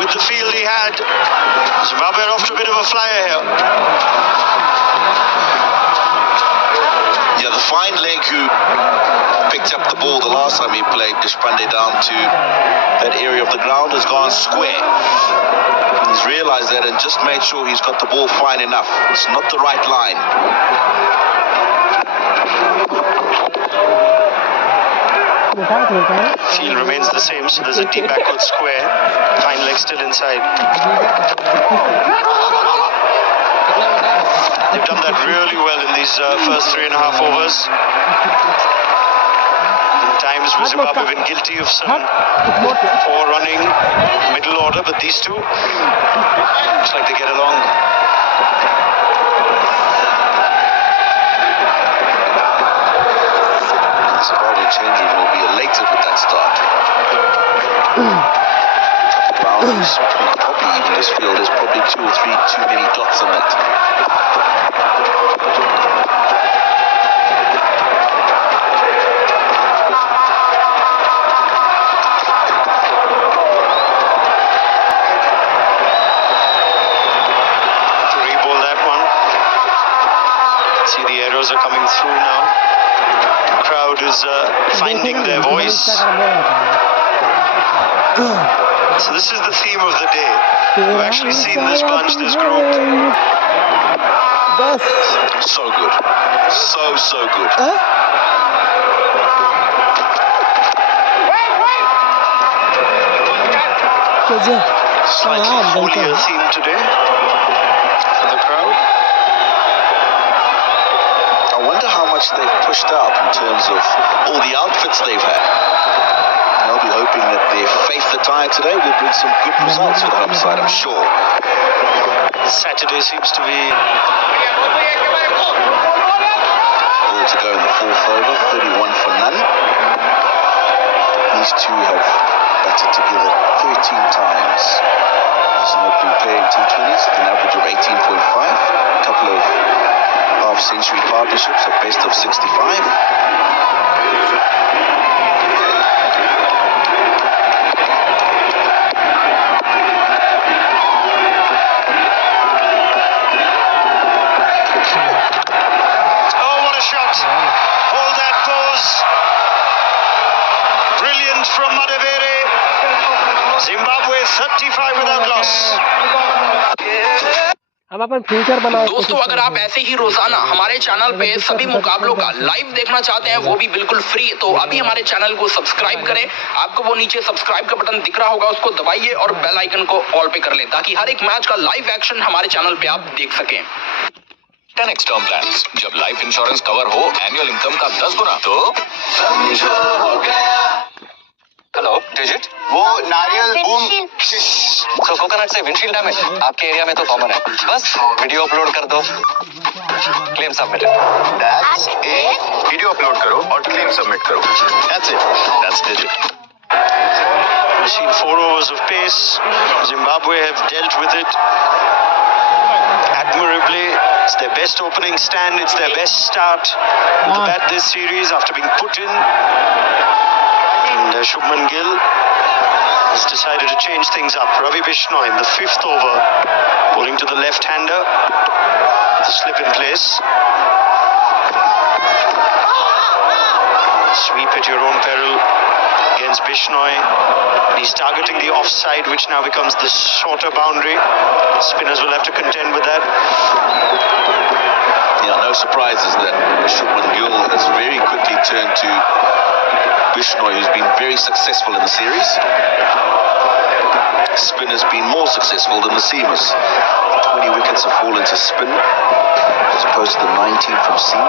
with the field he had. Zimbabwe are off to a bit of a flyer here. Yeah, the fine leg who picked up the ball the last time he played Deshpande down to that area of the ground has gone square. He's realized that and just made sure he's got the ball fine enough. It's not the right line. Field remains the same, so there's a deep backward square. Fine leg still inside. They've done that really well in these first 3.5 overs. In times where Zimbabwe have been guilty of some poor running middle order, but these two looks like they get along. The Zimbabwean change room will be elated with that start. Boundaries, probably even this field, there's probably 2 or 3 too many dots on it. Are coming through now. The crowd is finding their voice. So this is the theme of the day. We've actually seen this bunch, this group. So good. So good. Slightly holier theme today for the crowd. I wonder how much they've pushed out in terms of all the outfits they've had. And they'll be hoping that their faith attire today will bring some good results for the home side, I'm sure. Saturday seems to be... Ball to go in the 4th over, 31 for none. These two have batted together 13 times as an opening pair in T20s at an average of 18.5. A couple of half-century partnerships, a best of 65. Oh, what a shot! Hold that pose. Brilliant from Madavere. Zimbabwe 35 without loss. अब अपन future बनाओ। दोस्तों, अगर आप ऐसे ही रोजाना हमारे channel पे सभी मुकाबलों का लाइव देखना चाहते हैं, वो भी बिल्कुल फ्री, तो अभी हमारे चैनल को सब्सक्राइब करें। आपको वो नीचे सब्सक्राइब का बटन दिख रहा होगा, उसको दबाइए और बेल आइकन को ऑल पे कर लें, ताकि हर एक मैच का लाइव एक्शन हमारे चैनल पे आप देख सकें। 10x टर्म प्लान्स, जब लाइफ इंश्योरेंस कवर हो एनुअल इनकम का 10 गुना, तो हेलो डिजिट, वो नारियल बूम तो कोकोनट से विंडशील्ड डैमेज आपके एरिया में तो कॉमन है, बस वीडियो अपलोड कर दो, claim submitted. That's it, video upload करो और क्लेम सबमिट करो, that's it, that's digit. We've seen 4 overs of pace. Zimbabwe have dealt with it admirably. It's their best opening stand, it's their best start with the bat this series after being put in. And Shubman Gill has decided to change things up. Ravi Bishnoi in the 5th over, bowling to the left-hander. The slip in place. Sweep at your own peril against Bishnoi. He's targeting the offside, which now becomes the shorter boundary. Spinners will have to contend with that. Yeah, no surprises that Shubman Gill has very quickly turned to Bishnoi, who's been very successful in the series. Spin has been more successful than the seamers. 20 wickets have fallen to spin, as opposed to the 19 from seam.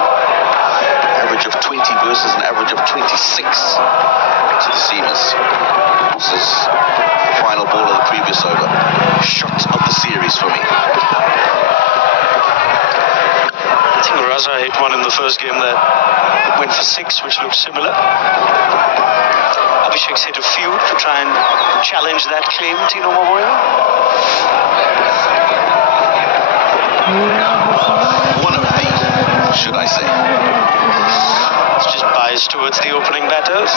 Average of 20 versus an average of 26 to the seamers. This is the final ball of the previous over. Shot of the series for me. I think Raza hit one in the first game that went for 6, which looked similar. Abhishek's hit a few to try and challenge that claim, Tino Momoyo. One of the, should I say. It's just biased towards the opening batters.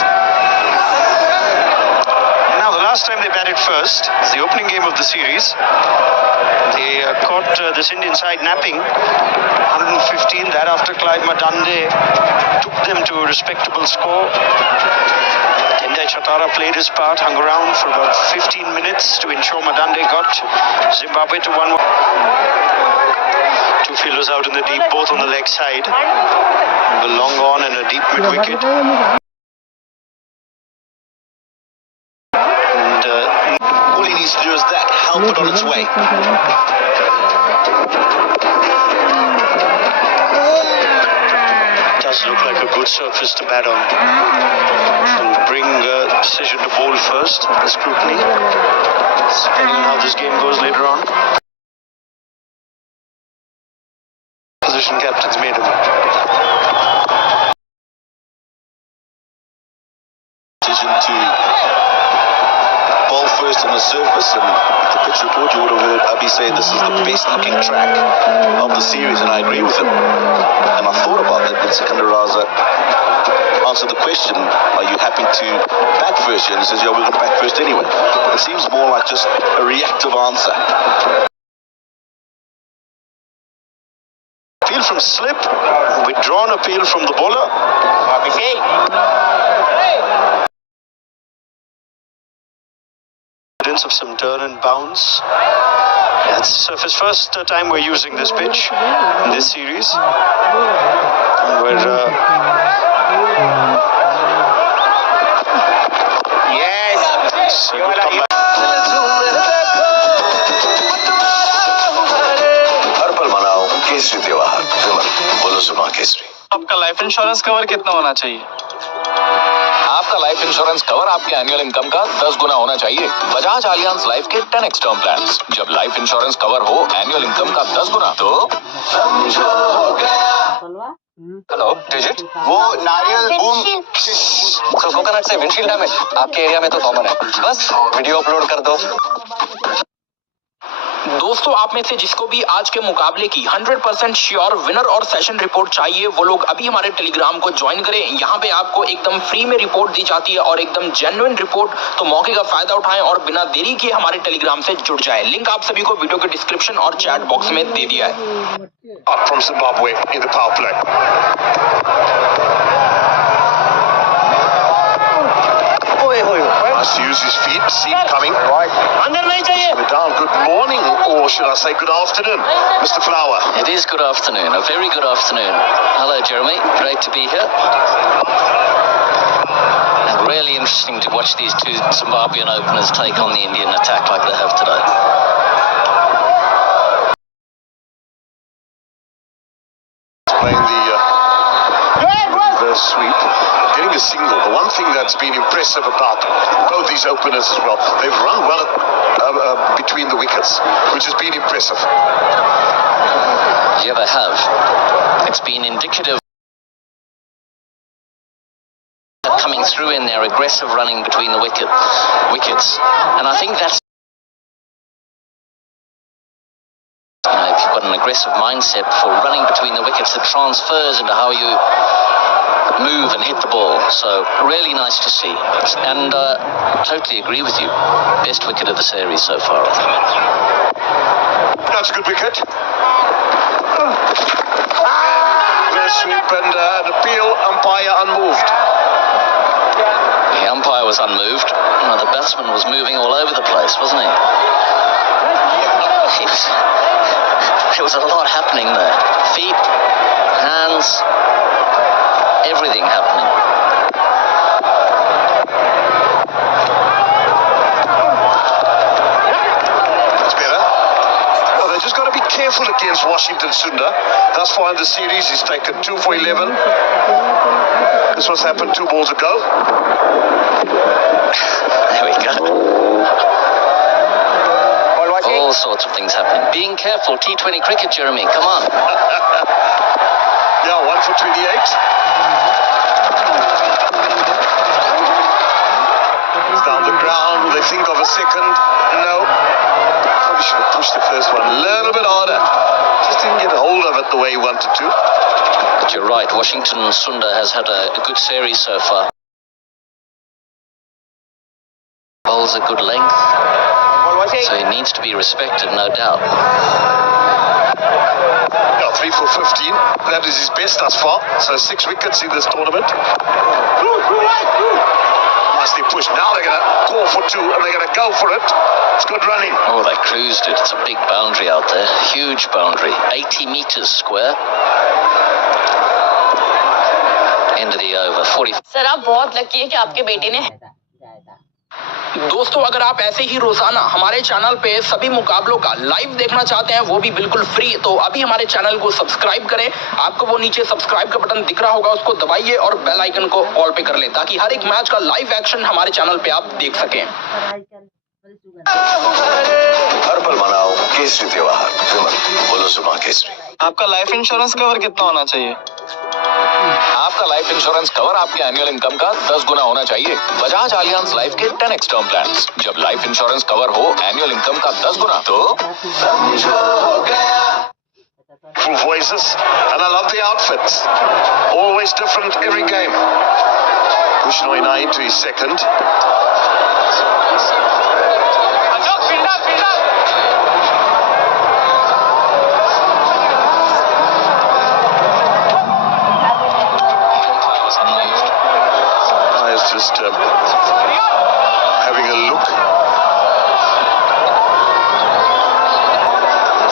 Now the last last time they batted first. It's the opening game of the series. They caught this Indian side napping, 115. That after Clyde Madande took them to a respectable score. Kende Chatara played his part, hung around for about 15 minutes to ensure Madande got Zimbabwe to 1-1. Two fielders out in the deep, both on the leg side. A long on and a deep mid-wicket. All he needs to do is that, help it on its way. Does look like a good surface to bat on. Will bring decision to bowl first, the scrutiny. Depending on how this game goes later on. Position captains made him. Decision to bowl first on the surface, and at the pitch report you would have heard Abhi say this is the best looking track of the series, and I agree with him. And I thought about that when Sikandar Raza answered the question, are you happy to bat first here? And he says, yeah, we're going to bat first anyway. It seems more like just a reactive answer. Appeal from slip, withdrawn appeal from the bowler. Evidence of some turn and bounce. That's his first time we're using this pitch in this series. And we're yes, he would come back. हर पल मनाओ केसरी त्योहार। बोलो सुना केसरी। आपका life insurance cover कितना होना चाहिए? आपका लाइफ इंश्योरेंस कवर आपके एनुअल इनकम का 10 गुना होना चाहिए। बजाज आलियांज लाइफ के 10x टर्म प्लान्स। जब लाइफ इंश्योरेंस कवर हो एनुअल इनकम का 10 गुना तो हेलो डिजिट, वो नारियल बूम तो कोकोनट से विंडशील्ड डैमेज आपके एरिया में तो कॉमन है, बस वीडियो अपलोड कर दो। दोस्तों, आप में से जिसको भी आज के मुकाबले की 100% श्योर विनर और सेशन रिपोर्ट चाहिए, वो लोग अभी हमारे टेलीग्राम को ज्वाइन करें। यहाँ पे आपको एकदम फ्री में रिपोर्ट दी जाती है और एकदम जेन्युइन रिपोर्ट। तो मौके का फायदा उठाएं और बिना देरी किए हमारे टेलीग्राम से जुड़ जाए। लिंक आप सभी को वीडियो के डिस्क्रिप्शन और चैट बॉक्स में दे दिया है। Up from Zimbabwe in the power play. Nice to use his feet, seam coming. Right. Down. Good morning, or should I say good afternoon, Mr. Flower. It is good afternoon, a very good afternoon. Hello, Jeremy. Great to be here. And really interesting to watch these two Zimbabwean openers take on the Indian attack like they have today. Playing the sweep, getting a single. The one thing that's been impressive about both these openers as well, they've run well between the wickets, which has been impressive. Yeah, they have. It's been indicative of coming through in their aggressive running between the wickets. And I think that's, if you've got an aggressive mindset for running between the wickets, it transfers into how you move and hit the ball. So really nice to see, and totally agree with you. Best wicket of the series so far, I think. That's a good wicket. Reverse sweep and an appeal, umpire unmoved. The umpire was unmoved. The batsman was moving all over the place, wasn't he? There was a lot happening there. Feet, hands, everything happening. That's better. Well, they just got to be careful against Washington Sundar. Thus far in the series, he's taken 2 for 11. This was happened 2 balls ago. There we go. All sorts of things happening. Being careful, T20 cricket, Jeremy, come on. Yeah, 1 for 28. It's down the ground. Will they think of a second? No. Probably should have pushed the first one a little bit harder. Just didn't get a hold of it the way he wanted to. But you're right, Washington Sundar has had a good series so far. Bowled travels a good length, so he needs to be respected, no doubt. Yeah, 3 for 15. That is his best thus far. So 6 wickets in this tournament. Nicely pushed. Now they're going to call for 2 and they're going to go for it. It's good running. Oh, they cruised it. It's a big boundary out there. Huge boundary. 80 meters square. End of the over. 40. Sir आप बहुत lucky है कि आपके बेटे ने दोस्तों अगर आप ऐसे ही रोजाना हमारे चैनल पे सभी मुकाबलों का लाइव देखना चाहते हैं वो भी बिल्कुल फ्री, तो अभी हमारे चैनल को सब्सक्राइब करें। आपको वो नीचे सब्सक्राइब का बटन दिख रहा होगा, उसको दबाइए और बेल आइकन को ऑल पे कर लें ताकि हर एक मैच का लाइव एक्शन हमारे चैनल पे आप देख सकें। हर पल मनाओ केसरी त्योहार। बोलो जुमा केसरी। आपका लाइफ इंश्योरेंस कवर कितना होना चाहिए? आपका लाइफ इंश्योरेंस कवर आपके एनुअल इनकम का 10 गुना होना चाहिए। बजाज आलियांज लाइफ के 10x टर्म प्लान्स। जब लाइफ इंश्योरेंस कवर हो एनुअल इनकम का 10 गुना तो Full voices, and I love the outfits. Always different every game. Bushnoi now into his second. Just having a look.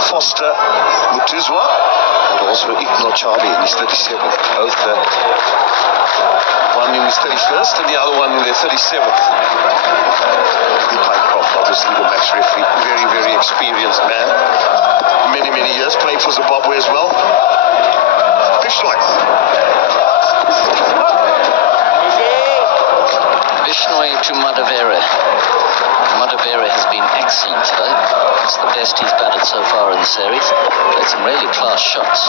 Foster Mutuzwa and also Iqbal Charlie in his 37th. Both one in his 31st and the other one in their 37th. Pycroft, obviously the match referee, very, very experienced man. Many, many years, played for Zimbabwe as well. Bishnoi. Bishnoi to Madavere. Madavere has been excellent today. It's the best he's batted so far in the series. Played some really class shots.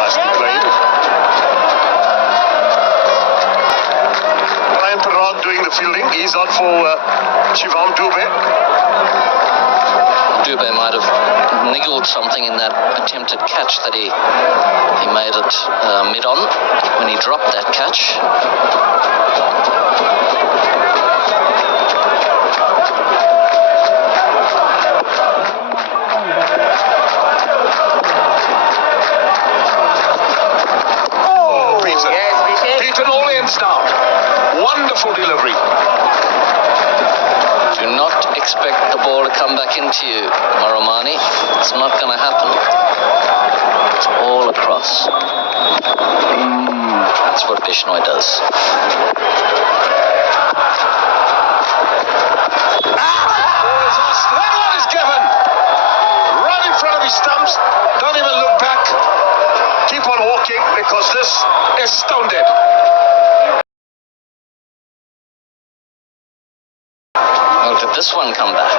Nicely played. Brian Parag doing the fielding. He's on for Shivam Dube. Dube might have niggled something in that attempted catch that he made it mid-on when he dropped that catch. Oh, Peter Orleans now. Wonderful delivery. Do not expect the ball to come back into you, Maromani. It's not going to happen. It's all across. That's what Bishnoi does. That one is given. Right in front of his stumps. Don't even look back. Keep on walking because this is stone dead. Did this one come back?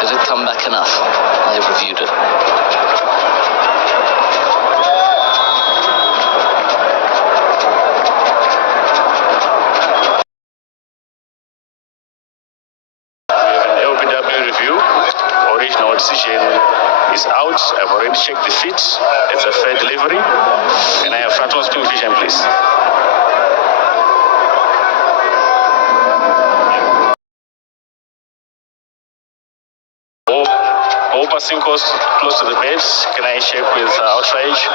Did it come back enough? They've reviewed it. We have an LBW review. Original decision is out. I've already checked the feet. It's a fair delivery. Can I have front on spin vision, please? All passing close to the base. Can I check with outrage?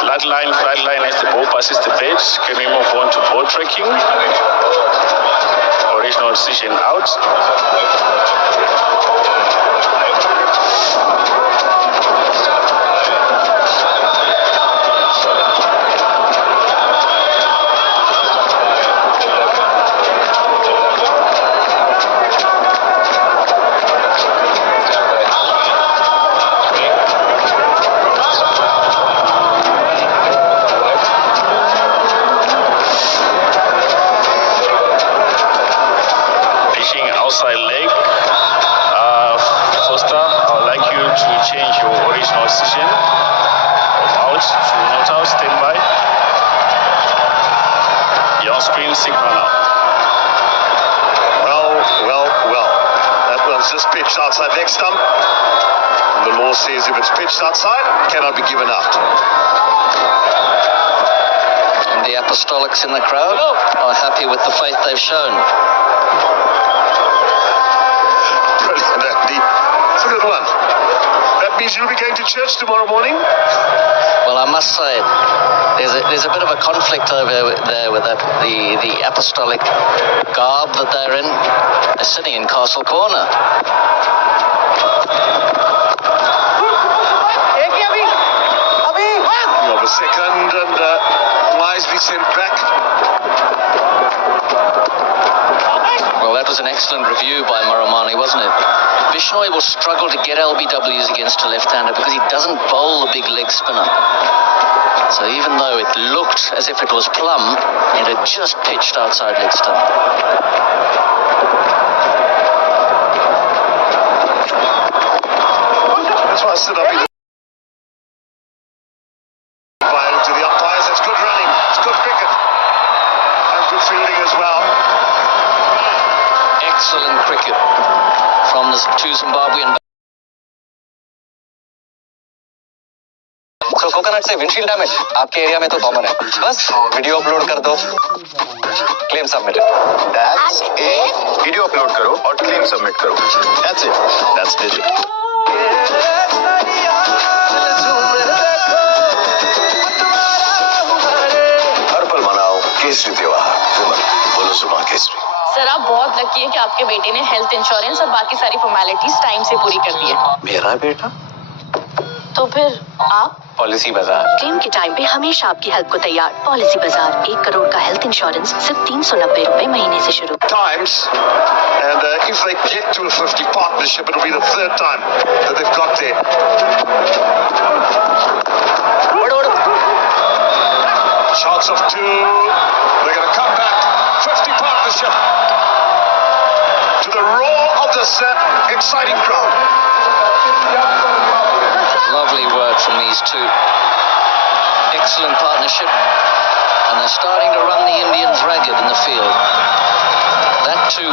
Flat line as the ball passes the base. Can we move on to ball tracking? Original decision out. Outside leg. Foster, I would like you to change your original decision of out to not out, stand by. Your screen signal now. Well. Is this pitched outside leg stump? And the law says if it's pitched outside, it cannot be given out. And the apostolics in the crowd are happy with the faith they've shown. Brilliant, Andy. It's a good one. That means you'll be going to church tomorrow morning? Well, I must say, there's a bit of a conflict over there with the apostolic garb that they're in. They're sitting in Castle Corner. You have a second and wisely sent back. Well, that was an excellent review by Moramani, wasn't it? Bishnoi will struggle to get LBWs against a left-hander because he doesn't bowl the big leg spinner. So even though it looked as if it was plumb, it had just pitched outside leg stump. That's why I stood up in the to the umpires. That's good running. It's good cricket. And good fielding as well. Excellent cricket from the two Zimbabwean. So coconut से windshield damage आपके area में तो common है, बस video upload कर दो, claim submitted. That's it. Video upload करो और क्लेम सबमिट करो। That's it. That's digit. हर पल मनाओ केसरी त्योहार। विमल, बोलो जुबान केसरी। सर आप बहुत लकी है कि आपके बेटे ने हेल्थ इंश्योरेंस और बाकी सारी फॉर्मेलिटीज टाइम से पूरी कर दी है। मेरा बेटा? तो फिर आप? पॉलिसी बाजार। क्लेम के टाइम पे हमेशा आपकी हेल्प को तैयार। पॉलिसी बाजार 1 करोड़ का हेल्थ इंश्योरेंस सिर्फ 390 रुपए महीने से शुरू। Times, and if they get to a 50 partnership, it'll be the third time that they've got there. Shots of 2. They're going to come back. 50 partnership. To the roar of this exciting crowd. Lovely work from these two. Excellent partnership. And they're starting to run the Indians ragged in the field. That too.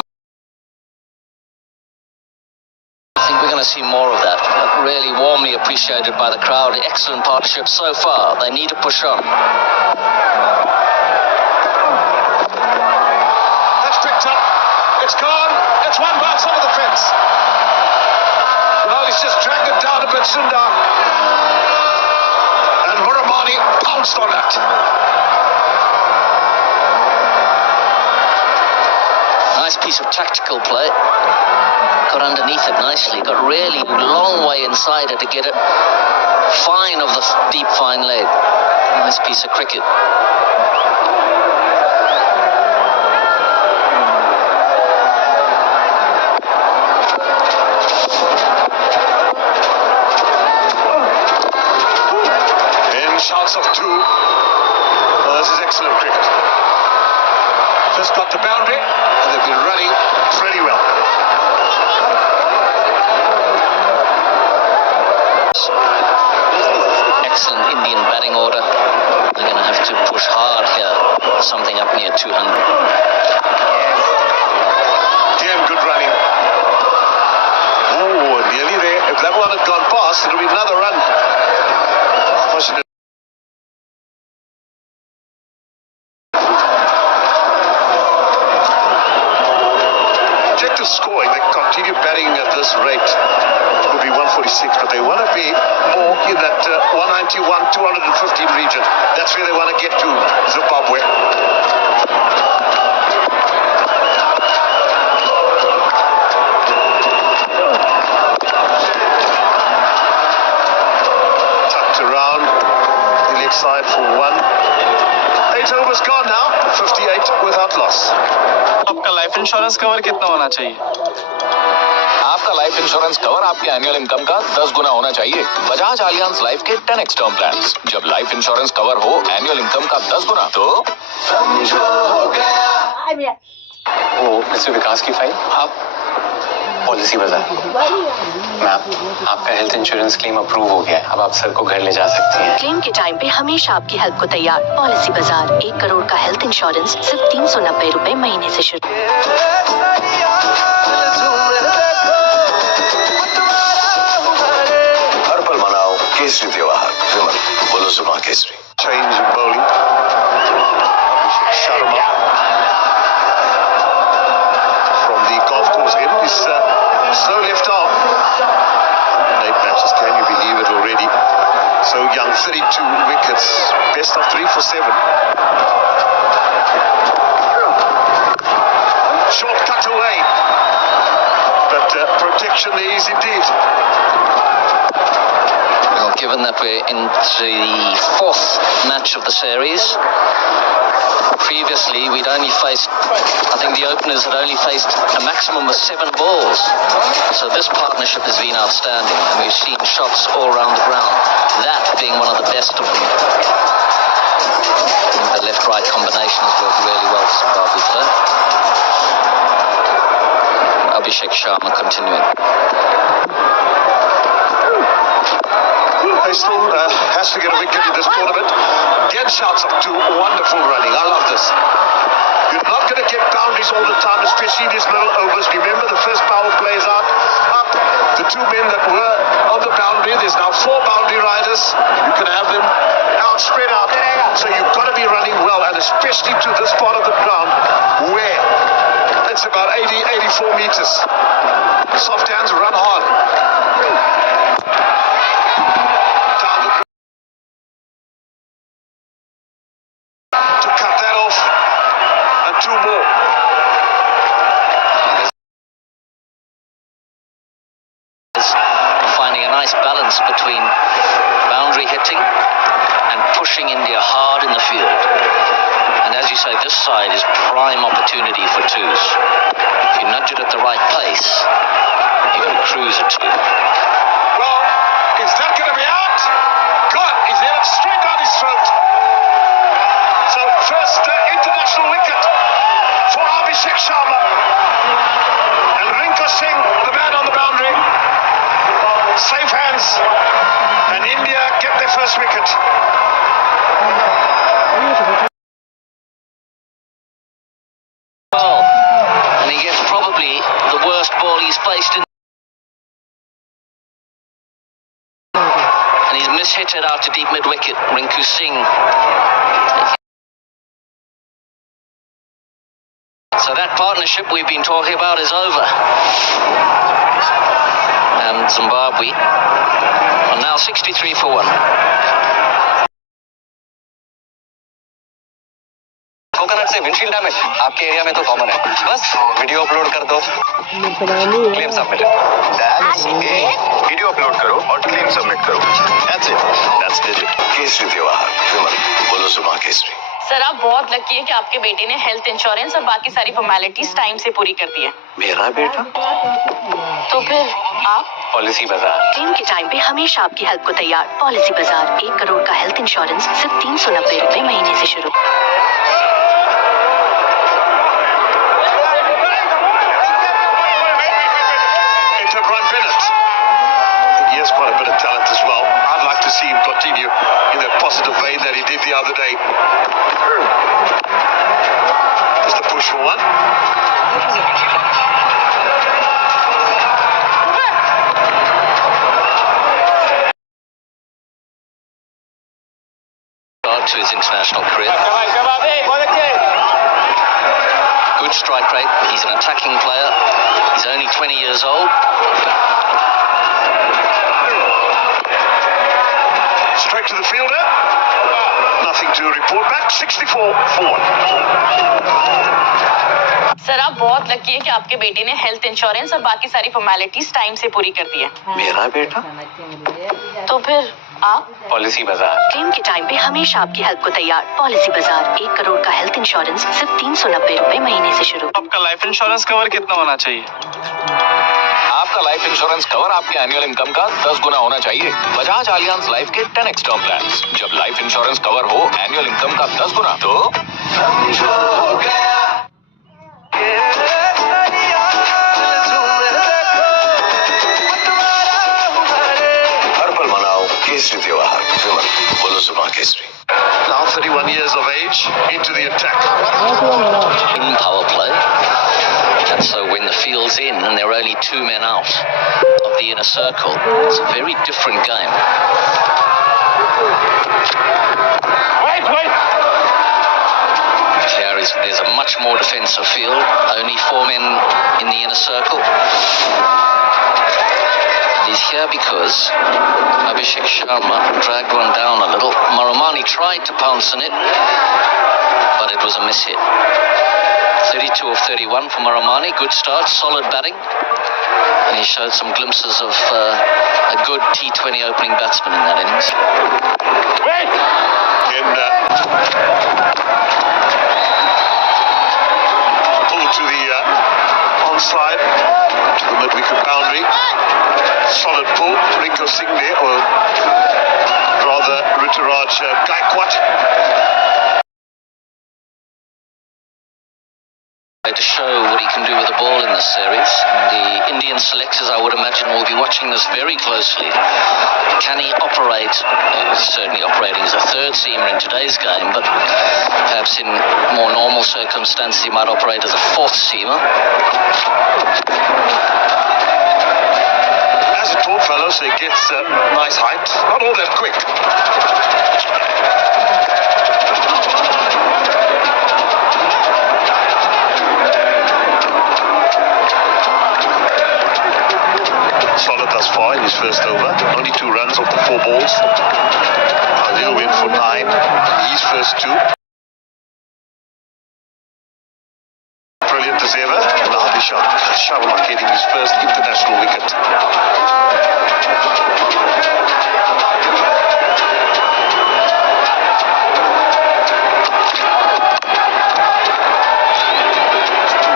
I think we're going to see more of that. Really warmly appreciated by the crowd. Excellent partnership so far. They need to push on. That's picked up. It's gone. It's one bounce over the fence. Well, he's just dragged it down a bit, Sundar. And Moramani pounced on that. Nice piece of tactical play. Got underneath it nicely. Got really long way inside it to get it fine of the deep fine leg. Nice piece of cricket. Shots of 2. Well, this is excellent cricket. Just got the boundary and they've been running pretty well. Excellent Indian batting order. They're going to have to push hard here. Something up near 200. Again, good running. Oh, nearly there. If that one had gone past, it'll be another run. Scoring, they continue batting at this rate. It will be 146, but they want to be more in that 191, 215 region. That's where they want to get to, Zimbabwe. Tucked around the leg side for 1. 8 overs gone now, 58 without loss. आपका life insurance cover कितना होना चाहिए? आपका life insurance cover आपके annual income का 10 गुना होना चाहिए। Bajaj Allianz life के 10x टर्म प्लान्स। जब लाइफ इंश्योरेंस कवर हो एनुअल इनकम का 10 गुना तो समझो हो गया। वो मिस्टर विकास की फाइल आप पॉलिसी बाजार मैम, आपका हेल्थ इंश्योरेंस क्लेम अप्रूव हो गया है। अब आप सर को घर ले जा सकती हैं। क्लेम के टाइम पे हमेशा आपकी हेल्प को तैयार। पॉलिसी बाजार 1 करोड़ का हेल्थ इंश्योरेंस सिर्फ 390 रुपए महीने से शुरू। केसरी त्योहार विमल बोलो जुबान Kesari. Change in bowling. Sharma from the golf course in his slow left arm. 8 matches, can you believe it already? So young, 32 wickets, best of 3 for 7. Short cut away, but protection there is indeed. Well, given that we're into the fourth match of the series, previously we'd only faced, I think the openers had only faced a maximum of 7 balls. So this partnership has been outstanding, and we've seen shots all around the ground, that being one of the best of them. The left-right combination has worked really well for Zimbabwe today. Abhishek Sharma continuing. They still has to get a wicket in this tournament. Again, shouts up to wonderful running. I love this. You're not going to get boundaries all the time, especially these little overs. Remember, the first power play is up. The 2 men that were on the boundary, there's now 4 boundary riders. You can have them out, spread out. So you've got to be running well, and especially to this part of the ground where it's about 80, 84 meters. Soft hands, run hard. Balance between boundary hitting and pushing India hard in the field. And as you say, this side is prime opportunity for twos. If you nudge it at the right place, you can cruise at 2. Well, is that going to be out? God, he's hit it straight down his throat. So first international wicket for Abhishek Sharma. And Rinka Singh, the man on the boundary. Safe hands, and India get their first wicket. Well, and he gets probably the worst ball he's faced in. And he's mishit it out to deep mid-wicket. Rinku Singh. So that partnership we've been talking about is over. And Zimbabwe are now 63 for 1. Coconut से windshield damage आपके area में तो common है. बस video upload कर दो, claim submitted. Video upload करो और क्लेम सबमिट करो. That's it. That's Digit. Kesari त्योहार विमल बोलो जुबान केसरी. सर, आप बहुत लकी है कि आपके बेटे ने हेल्थ इंश्योरेंस और बाकी सारी फॉर्मेलिटीज टाइम से पूरी कर दी है. मेरा बेटा? तो फिर आप? पॉलिसी बाजार. क्लेम के टाइम पे हमेशा आपकी हेल्प को तैयार. पॉलिसी बाजार, 1 करोड़ का हेल्थ इंश्योरेंस सिर्फ 390 रुपए महीने से शुरू. Into Brian Bennett. He has quite a bit of talent as well. I'd like to see him continue in that positive vein that he did the other day. Just a push for 1. To his international career. Good strike rate. He's an attacking player. He's only 20 years old. Straight to the fielder. Nothing to report back. 64 for 1. Sir, आप बहुत lucky है कि आपके बेटे ने health insurance और बाकी सारी फॉर्मेलिटीज टाइम से पूरी कर दी है. मेरा बेटा? तो फिर आप? पॉलिसी बाजार. क्लेम के टाइम पे हमेशा आपकी हेल्प को तैयार. पॉलिसी बाजार, 1 करोड़ का हेल्थ इंश्योरेंस सिर्फ 390 रुपए महीने से शुरू. आपका लाइफ इंश्योरेंस कवर कितना होना चाहिए? आपका लाइफ इंश्योरेंस कवर आपके एनुअल इनकम का 10 गुना होना चाहिए. बजाज आलियांज लाइफ के 10x टर्म प्लान्स. जब लाइफ इंश्योरेंस कवर हो एनुअल इनकम का 10 गुना, तो केसरी त्योहार विमल बोलो जुबान Kesari. Now 31 years of age, into the attack. In power play. And so when the field's in and there are only 2 men out of the inner circle, it's a very different game. There's a much more defensive field, only 4 men in the inner circle. And he's here because Abhishek Sharma dragged one down a little. Marumani tried to pounce on it, but it was a miss hit. 32 of 31 for Marumani, good start, solid batting. And he showed some glimpses of a good T20 opening batsman in that innings. To the onside, to the mid-wicket boundary. Solid pull, Rinko Singh there, or rather Ruturaj Gaikwad. To show what he can do with the ball in this series. And the Indian selectors, I would imagine, will be watching this very closely. Can he operate, certainly operating as a third seamer in today's game, but perhaps in more normal circumstances he might operate as a fourth seamer. As a tall fellow, so he gets nice height, not all that quick. Solid thus far in his first over. Only 2 runs off the 4 balls. He'll win for 9 in his first 2. Brilliant as ever. And Abhishek Sharma getting his first international wicket.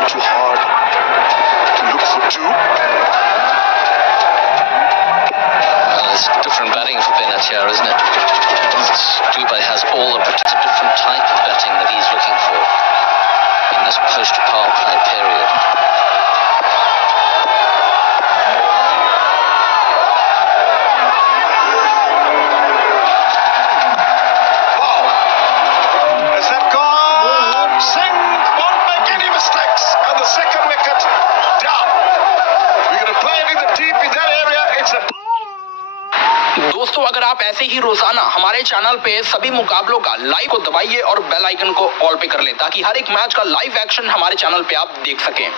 Too hard to look for 2. Different batting for Benatia, isn't it? Dubey has all the it's a different type of batting that he's looking for in this post-power play period. Wow! Has that gone? Singh won't make any mistakes, and the second wicket down. We're going to play it in the deep in that area. It's a दोस्तों, अगर आप ऐसे ही रोजाना हमारे channel पे सभी मुकाबलों का लाइव को दबाइए और बेल आइकन को ऑल पे कर लें ताकि हर एक मैच का लाइव एक्शन हमारे चैनल पे आप देख सकें।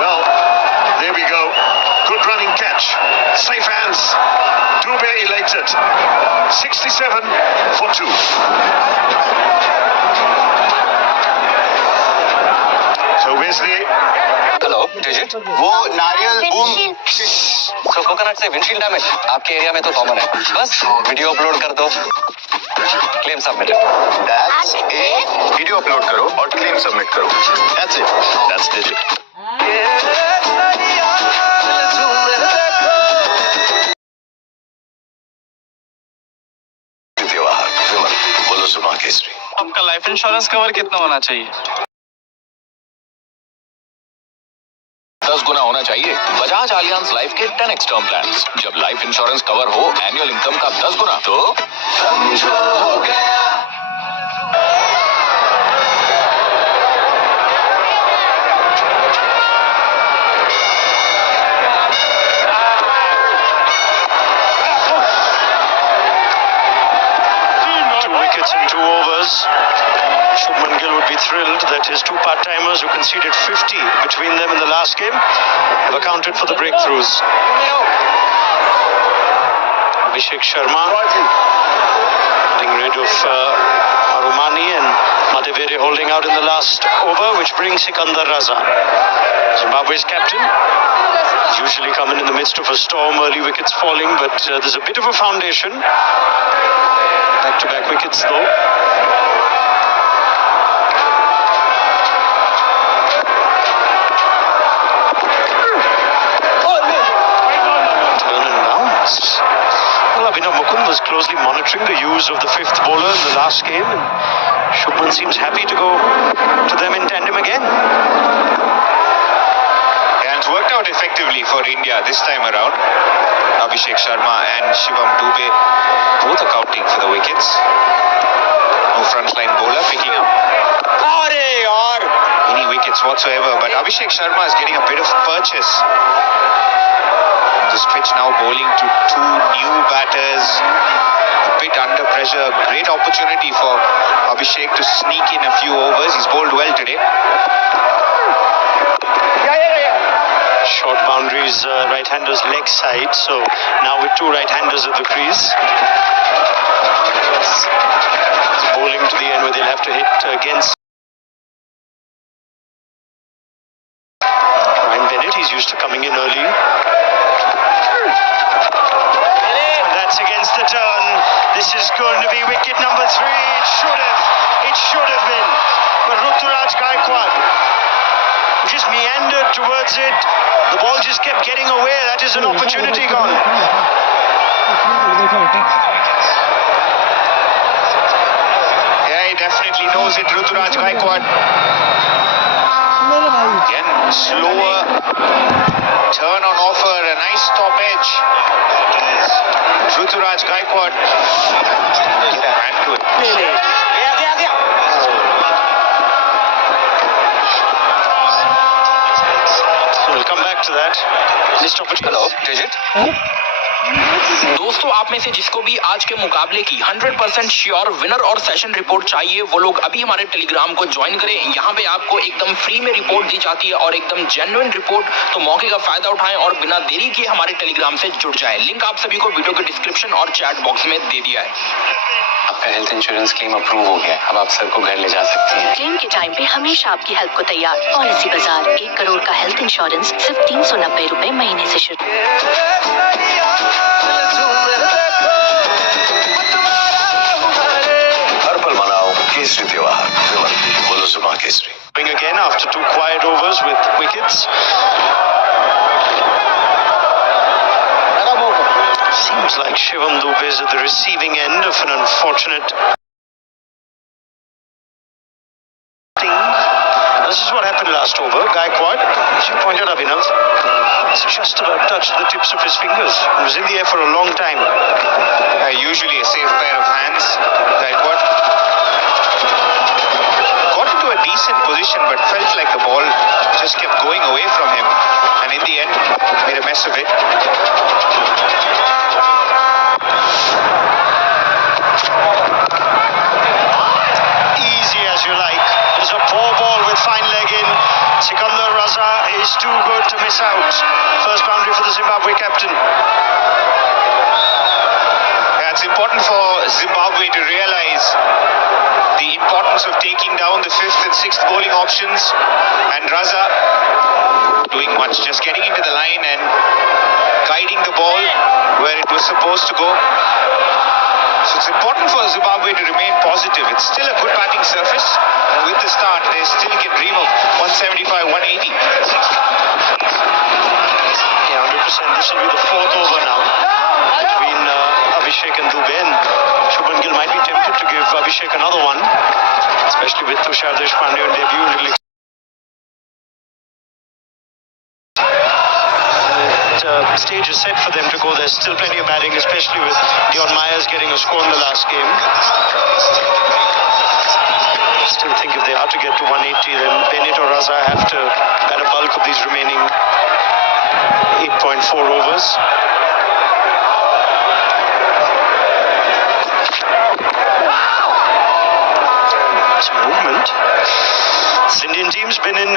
Well, there we go. Good running catch. Safe hands. Dubey elated. 67 for 2. So Wesley. Hello digit, वो नारियल बूम तो कोकोनट से विंडशील्ड डैमेज आपके एरिया में तो कॉमन है, बस वीडियो अपलोड कर दो, claim submitted. That's it. Video upload करो और क्लेम सबमिट करो, दैट्स इट, दैट्स डिजिट। बोलो सुबह केसरी। आपका लाइफ इंश्योरेंस कवर कितना होना चाहिए? 10 गुना होना चाहिए। बजाज आलियांज लाइफ के 10x टर्म प्लान्स। जब लाइफ इंश्योरेंस कवर हो एनुअल इनकम का 10 गुना, तो समझो हो गया। In 2 overs. Shubman Gill would be thrilled that his 2 part-timers who conceded 50 between them in the last game have accounted for the breakthroughs. Abhishek Sharma getting rid of Marumani and Madhevere holding out in the last over, which brings Sikandar Raza, Zimbabwe's captain. He's usually coming in the midst of a storm, early wickets falling, but there's a bit of a foundation. Back-to-back wickets though. Turn and bounce. Well, Abhinav Mukund was closely monitoring the use of the 5th bowler in the last game, and Shubman seems happy to go to them in tandem again. And it's worked out effectively. effectively for India this time around. Abhishek Sharma and Shivam Dube both accounting for the wickets. No frontline bowler picking up any wickets whatsoever, but Abhishek Sharma is getting a bit of purchase. This pitch now bowling to two new batters, a bit under pressure. Great opportunity for Abhishek to sneak in a few overs. He's bowled well today. Short boundaries, right-handers leg side, so now with two right-handers at the crease. It's bowling to the end where they'll have to hit against Ryan Bennett. He's used to coming in early. And that's against the turn. This is going to be wicket number 3. It should have been. But Ruturaj Gaikwad just meandered towards it. The ball just kept getting away. That is an opportunity gone. Yeah, he definitely knows it, Ruturaj Gaikwad. Again, slower turn on offer, a nice top edge. Ruturaj Gaikwad get a hand to it. We'll come back to that. Missed opportunity. Hello, Digit. दोस्तों, आप में से जिसको भी आज के मुकाबले की 100% श्योर विनर और सेशन रिपोर्ट चाहिए, वो लोग अभी हमारे टेलीग्राम को ज्वाइन करें। यहाँ पे आपको एकदम फ्री में रिपोर्ट दी जाती है और एकदम जेन्युइन रिपोर्ट। तो मौके का फायदा उठाएं और बिना देरी किए हमारे टेलीग्राम से जुड़ जाएं। लिंक आप सभी को वीडियो के डिस्क्रिप्शन और चैट बॉक्स में दे दिया है। आपका हेल्थ इंश्योरेंस क्लेम अप्रूव हो गया है। अब आप सर को घर ले जा सकती हैं। क्लेम के टाइम पे हमेशा आपकी हेल्प को तैयार। पॉलिसी बाजार 1 करोड़ का हेल्थ इंश्योरेंस सिर्फ 390 रुपए महीने से शुरू। हर पल मनाओ केसरी त्योहार। बोलो जुबान Kesari. Again after 2 quiet overs with wickets. Seems like Shivam Dube is at the receiving end of an unfortunate thing. This is what happened last over. Gaikwad, as you pointed out, Abhinav, it's just about touched the tips of his fingers. He was in the air for a long time. Usually a safe pair of hands. Gaikwad got into a decent position but felt like the ball just kept going away from him, and in the end made a mess of it. Easy as you like. It is a poor ball with fine leg in. Sikandar Raza is too good to miss out. First boundary for the Zimbabwe captain. Yeah, it's important for Zimbabwe to realize the importance of taking down the 5th and 6th bowling options, and Raza doing much, just getting into the line and guiding the ball where it was supposed to go. So it's important for Zimbabwe to remain positive. It's still a good batting surface, and with the start, they still can dream of 175, 180. Yeah, 100%. This will be the 4th over now between Abhishek and Dube. And Shubman Gill might be tempted to give Abhishek another one, especially with Tushar Deshpande on debut. Stage is set for them to go. There's still plenty of batting, especially with Dion Myers getting a score in the last game. Still think if they are to get to 180, then Bennett or Raza have to bat a bulk of these remaining 8.4 overs. Some movement. This Indian team's been in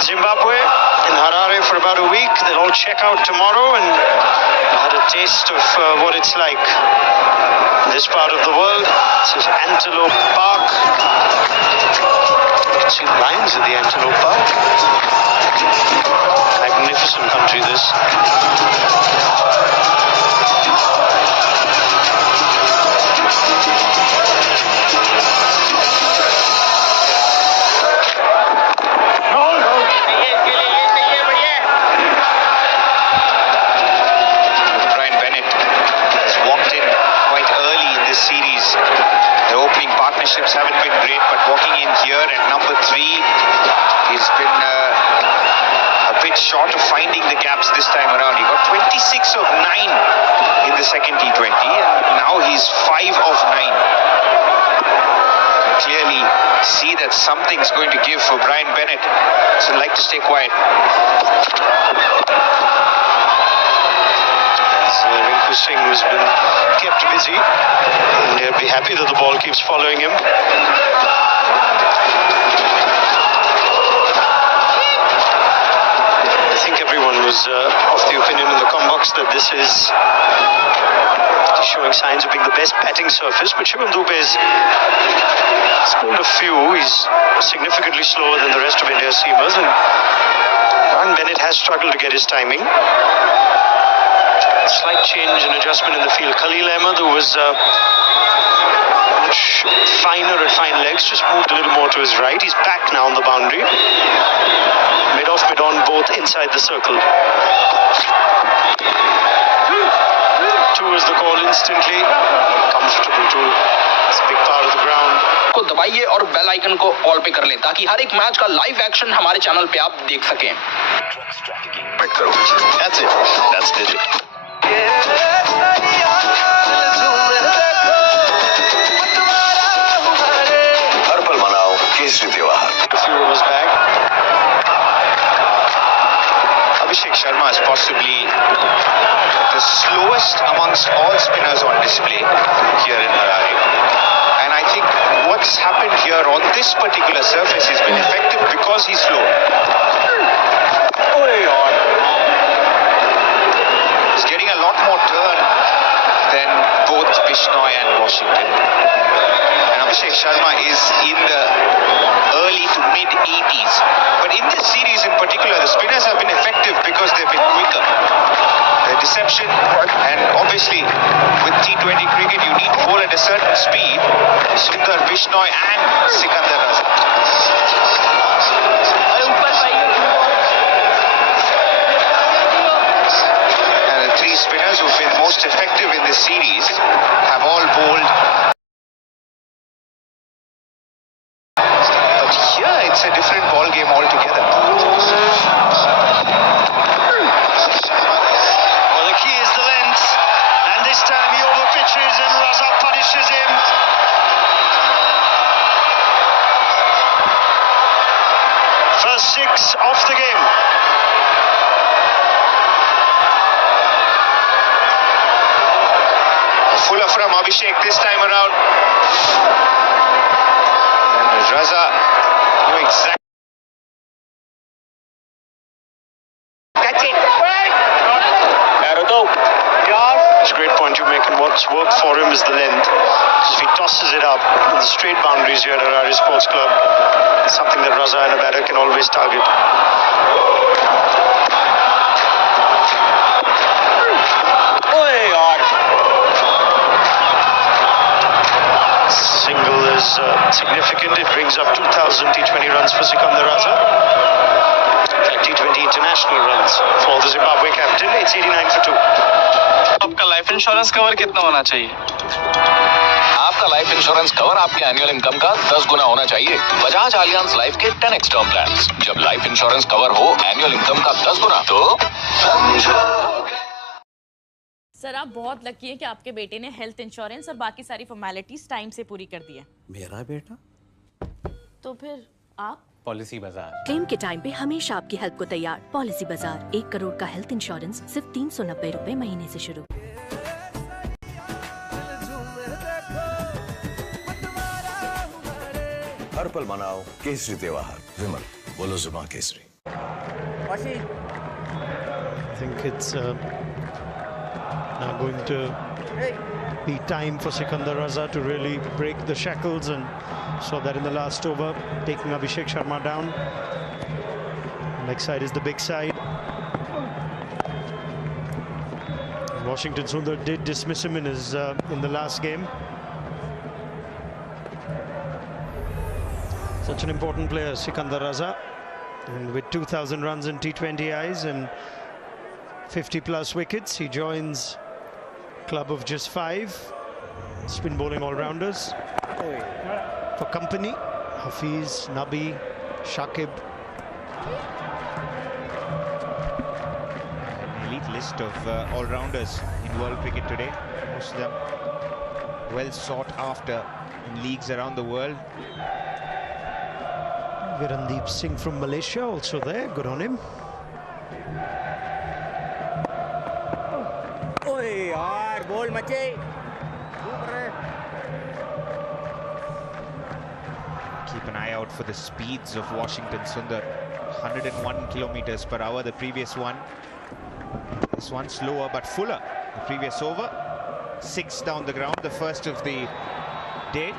Zimbabwe, in Harare for about a week. They'll all check out tomorrow and had a taste of what it's like in this part of the world. This is Antelope Park. You can see the lions at the Antelope Park. Magnificent country, this. Partnerships haven't been great, but walking in here at number 3, he's been a bit short of finding the gaps this time around. He got 26 of 9 in the second T20 and now he's 5 of 9. Clearly see that something's going to give for Brian Bennett, so I'd like to stay quiet. Rinku Singh has been kept busy and he'll be happy that the ball keeps following him. I think everyone was of the opinion in the box that this is showing signs of being the best batting surface, but Shivam Dube has scored a few. He's significantly slower than the rest of India's seamers, and Brian Bennett has struggled to get his timing. Slight change and adjustment in the field. Khalil Ahmed, who was much finer at fine legs, just moved a little more to his right. He's back now on the boundary. Mid-off, mid-on, both inside the circle. Two is the call instantly. Comfortable too. It's a big part of the ground. को दबाइए और bell icon को all पे कर लें ताकि हर एक match का लाइव एक्शन हमारे चैनल पे आप देख सकें. That's it. That's Digit. हर पल मनाओ केसरी त्योहार. A few overs back. Abhishek Sharma is possibly the slowest amongst all spinners on display here in Harare. And I think what's happened here on this particular surface has been effective because he's slow. He's getting a lot more turn than both Bishnoi and Washington. And Abhishek Sharma is in the early to mid 80s. But in this series in particular, the spinners have been effective because they've been quicker. Their deception, and obviously with T20 cricket you need to bowl at a certain speed. Sundar, Bishnoi and Sikandar Raza. And the three spinners who've been most effective in this series have all bowled. But here it's a different ball game altogether. Time he overpitches and Raza punishes him. First 6 off the game. Fuller from Abhishek this time around. And Raza knew exactly. Catch it. It's a great point you make, and what's worked for him is the length. If he tosses it up in the straight boundaries here at Harare Sports Club, it's something that Raza and a batter can always target. Single is significant. It brings up 2,000 T20 runs for Sikandar Raza. T20 international runs for the Zimbabwe captain. It's 89 for 2. आपका life insurance cover कितना होना चाहिए? आपका life insurance cover आपके annual income का 10 गुना होना चाहिए. Bajaj Allianz life के 10x टर्म प्लान्स. जब लाइफ इंश्योरेंस कवर हो एनुअल इनकम का 10 गुना तो सर आप बहुत लकी है कि आपके बेटे ने हेल्थ इंश्योरेंस और बाकी सारी फॉर्मेलिटीज टाइम से पूरी कर दी है. मेरा बेटा? तो फिर आप? पॉलिसी बाजार. क्लेम के टाइम पे हमेशा आपकी हेल्प को तैयार. पॉलिसी बाजार 1 करोड़ का हेल्थ इंश्योरेंस सिर्फ 390 रुपए महीने से शुरू. हर पल मनाओ केसरी त्योहार. विमल बोलो जुबां Kesari. I think it's now going to be time for Sikandar Raza to really break the shackles, and saw that in the last over, taking Abhishek Sharma down. Leg side is the big side. Washington Sundar did dismiss him in his in the last game. Such an important player, Sikandar Raza, and with 2,000 runs in T20 eyes and 50 plus wickets, he joins club of just 5 spin bowling all-rounders. For company, Hafiz, Nabi, Shakib. elite list of all-rounders in world cricket today. Most of them well sought after in leagues around the world. Virandeep Singh from Malaysia also there. Good on him. Oi, yaar, ball mache. Keep an eye out for the speeds of Washington Sundar. 101 kilometers per hour, the previous one. This one slower but fuller. The previous over, 6 down the ground, the first of the day.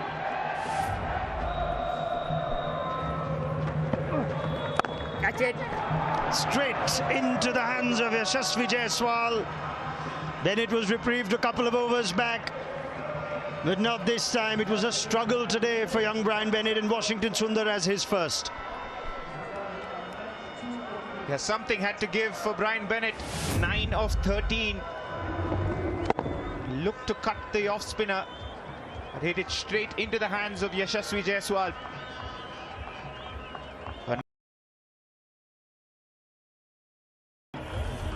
Catch it. Straight into the hands of Yashasvi Jaiswal. Then it was reprieved a couple of overs back. But not this time. It was a struggle today for young Brian Bennett, and Washington Sundar as his first. Yeah, something had to give for Brian Bennett. 9 of 13. Looked to cut the off spinner, but hit it straight into the hands of Yashasvi Jaiswal.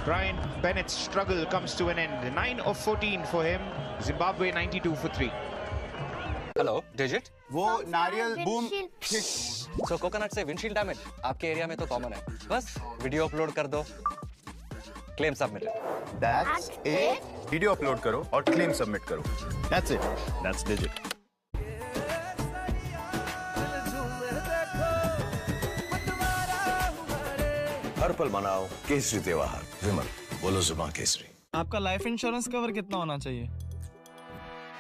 Brian Bennett's struggle comes to an end. 9 of 14 for him. Zimbabwe 92 for 3. Hello digit वो नारियल boom सो coconut से windshield damage आपके area में तो common है बस video upload कर दो claim submitted that's it video upload करो और क्लेम सबमिट करो दैट्स इट दैट्स डिजिट हर पल मनाओ केसरी त्योहार विमल बोलो जुबां केसरी आपका लाइफ इंश्योरेंस कवर कितना होना चाहिए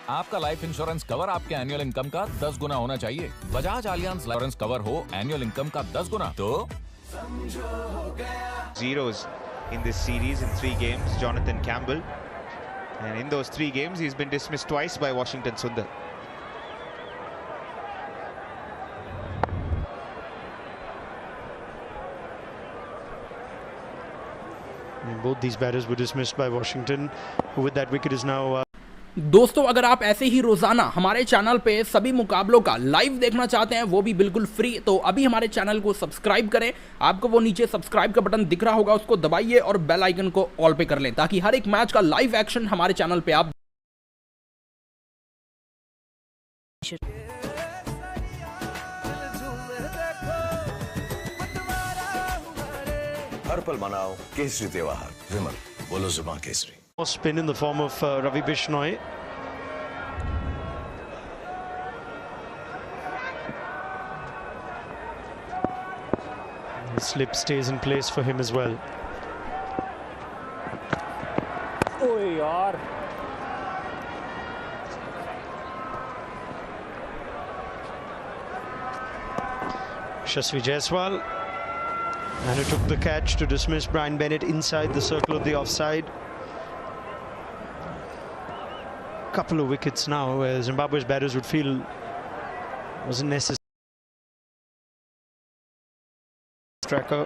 आपका लाइफ इंश्योरेंस कवर आपके एनुअल इनकम का 10 गुना होना चाहिए बजाज एलियांज इंश्योरेंस कवर हो एनुअल इनकम का 10 गुना तो zeros in this series in 3 games, Jonathan Campbell, and in those 3 games he's been dismissed twice by Washington Sundar. Both these batters were dismissed by Washington. With that wicket is now दोस्तों अगर आप ऐसे ही रोजाना हमारे channel पे सभी मुकाबलों का लाइव देखना चाहते हैं वो भी बिल्कुल फ्री तो अभी हमारे चैनल को सब्सक्राइब करें। आपको वो नीचे सब्सक्राइब का बटन दिख रहा होगा उसको दबाइए और बेल आइकन को ऑल पे कर लें ताकि हर एक मैच का लाइव एक्शन हमारे चैनल पे आप हर पल मनाओ केसरी त्योहार विमल बोलो जुबां Kesari spin in the form of Ravi Bishnoi. The slip stays in place for him as well. Oh, yaar. Yashasvi Jaiswal, and who took the catch to dismiss Brian Bennett inside the circle of the offside. Couple of wickets now where Zimbabwe's batters would feel wasn't necessary. Tracker,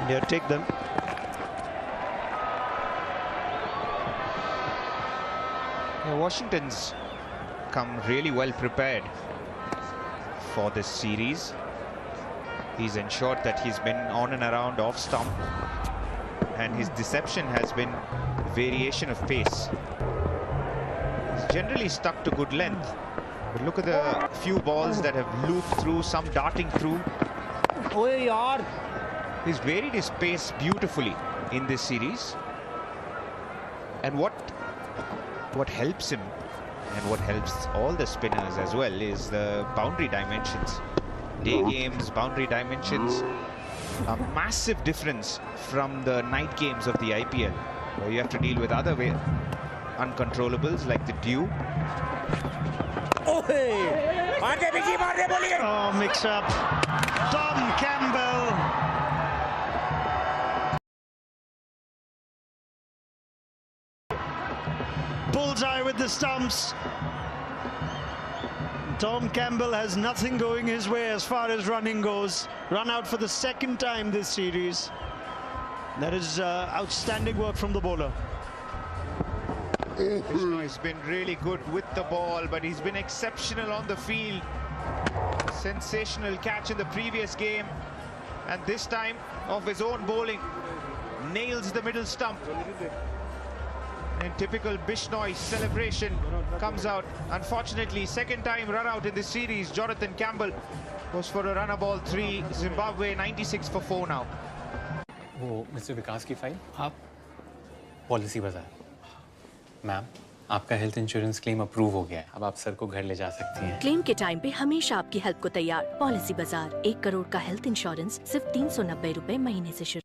India take them. Yeah, Washington's come really well prepared for this series. He's ensured that he's been on and around off stump, and his deception has been variation of pace. Generally stuck to good length, but look at the few balls that have looped through, some darting through. Oh yaar. He's varied his pace beautifully in this series, and what helps him and what helps all the spinners as well is the boundary dimensions. Day games, boundary dimensions, a massive difference from the night games of the IPL, where you have to deal with other uncontrollables like the dew. Oh, mix up. Tom Campbell. Bullseye with the stumps. Tom Campbell has nothing going his way as far as running goes. Run out for the second time this series. That is outstanding work from the bowler. Bishnoi has been really good with the ball, but he's been exceptional on the field. Sensational catch in the previous game, and this time of his own bowling. nails the middle stump. And typical Bishnoi celebration comes out. Unfortunately, second time run out in this series. Jonathan Campbell goes for a runner ball 3. Zimbabwe 96 for 4 now. वो mister विकास की file आप policy बाजार ma'am आपका health insurance claim approve हो गया है अब आप सर को घर ले जा सकती हैं क्लेम के टाइम पे हमेशा आपकी हेल्प को तैयार पॉलिसी बाजार 1 करोड़ का हेल्थ इंश्योरेंस सिर्फ 390 रुपए महीने से शुरू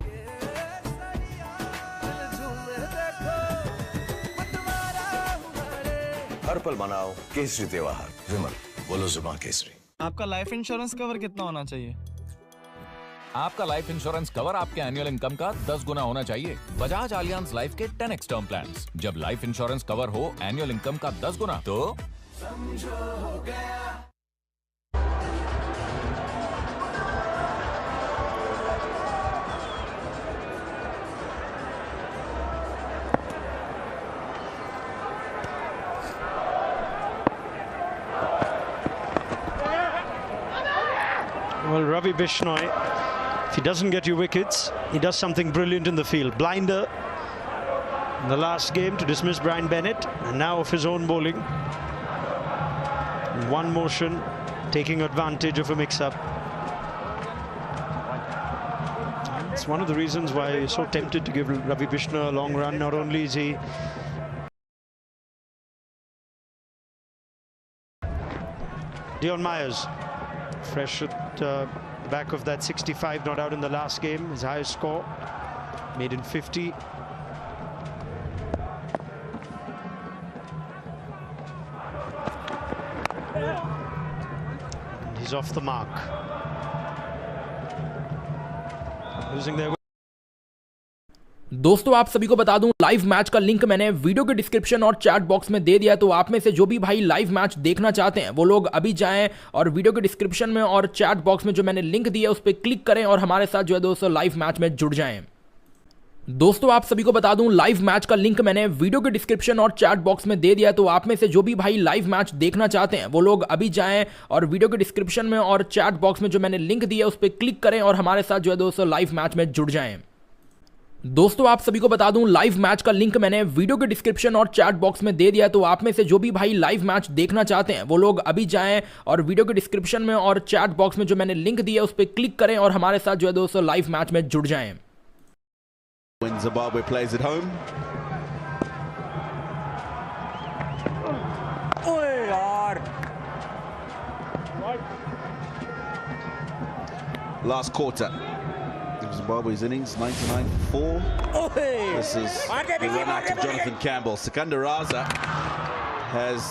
हर पल मनाओ केसरी त्योहार विमल बोलो जुबान केसरी। आपका लाइफ इंश्योरेंस कवर कितना होना चाहिए? आपका लाइफ इंश्योरेंस कवर आपके एनुअल इनकम का 10 गुना होना चाहिए। बजाज आलियांज लाइफ के 10x टर्म प्लान्स। जब लाइफ इंश्योरेंस कवर हो एनुअल इनकम का 10 गुना तो समझो हो गया। Well, Ravi Bishnoi, if he doesn't get you wickets, he does something brilliant in the field. Blinder in the last game to dismiss Brian Bennett, and now of his own bowling. In one motion, taking advantage of a mix-up. It's one of the reasons why he's so tempted to give Ravi Bishnoi a long run. Not only is he Dion Myers, fresh at the back of that 65, not out in the last game, his highest score, made in 50. And he's off the mark. Losing their दोस्तों आप सभी को बता दूं live match का link मैंने video के description और चैट बॉक्स में दे दिया, तो आप में से जो भी भाई लाइव मैच देखना चाहते हैं वो लोग अभी जाएं और वीडियो के डिस्क्रिप्शन में और चैट बॉक्स में जो मैंने लिंक दिया उस पर क्लिक करें और हमारे साथ जो है दोस्तों लाइव मैच में जुड़ जाएं। दोस्तों आप सभी को बता दूं लाइव मैच का लिंक मैंने वीडियो के डिस्क्रिप्शन और चैट बॉक्स में दे दिया, तो आप में से जो भी भाई लाइव मैच देखना चाहते हैं वो लोग अभी जाएं और वीडियो के डिस्क्रिप्शन में और चैट बॉक्स में जो मैंने लिंक दिया उस पर क्लिक करें और हमारे साथ जो है दोस्तों लाइव मैच में जुड़ जाएं। दोस्तों आप सभी को बता दूं लाइव मैच का लिंक मैंने वीडियो के डिस्क्रिप्शन और चैट बॉक्स में दे दिया, तो आप में से जो भी भाई लाइव मैच देखना चाहते हैं वो लोग अभी जाएं और वीडियो के डिस्क्रिप्शन में और चैट बॉक्स में जो मैंने लिंक दिया उस पर क्लिक करें और हमारे साथ जो है दोस्तों लाइव मैच में जुड़ जाएं। When Zimbabwe plays at home. ओए यार Last quarter. Zimbabwe's innings 99 for 4. This is the run out of Jonathan Campbell. Sikandar Raza has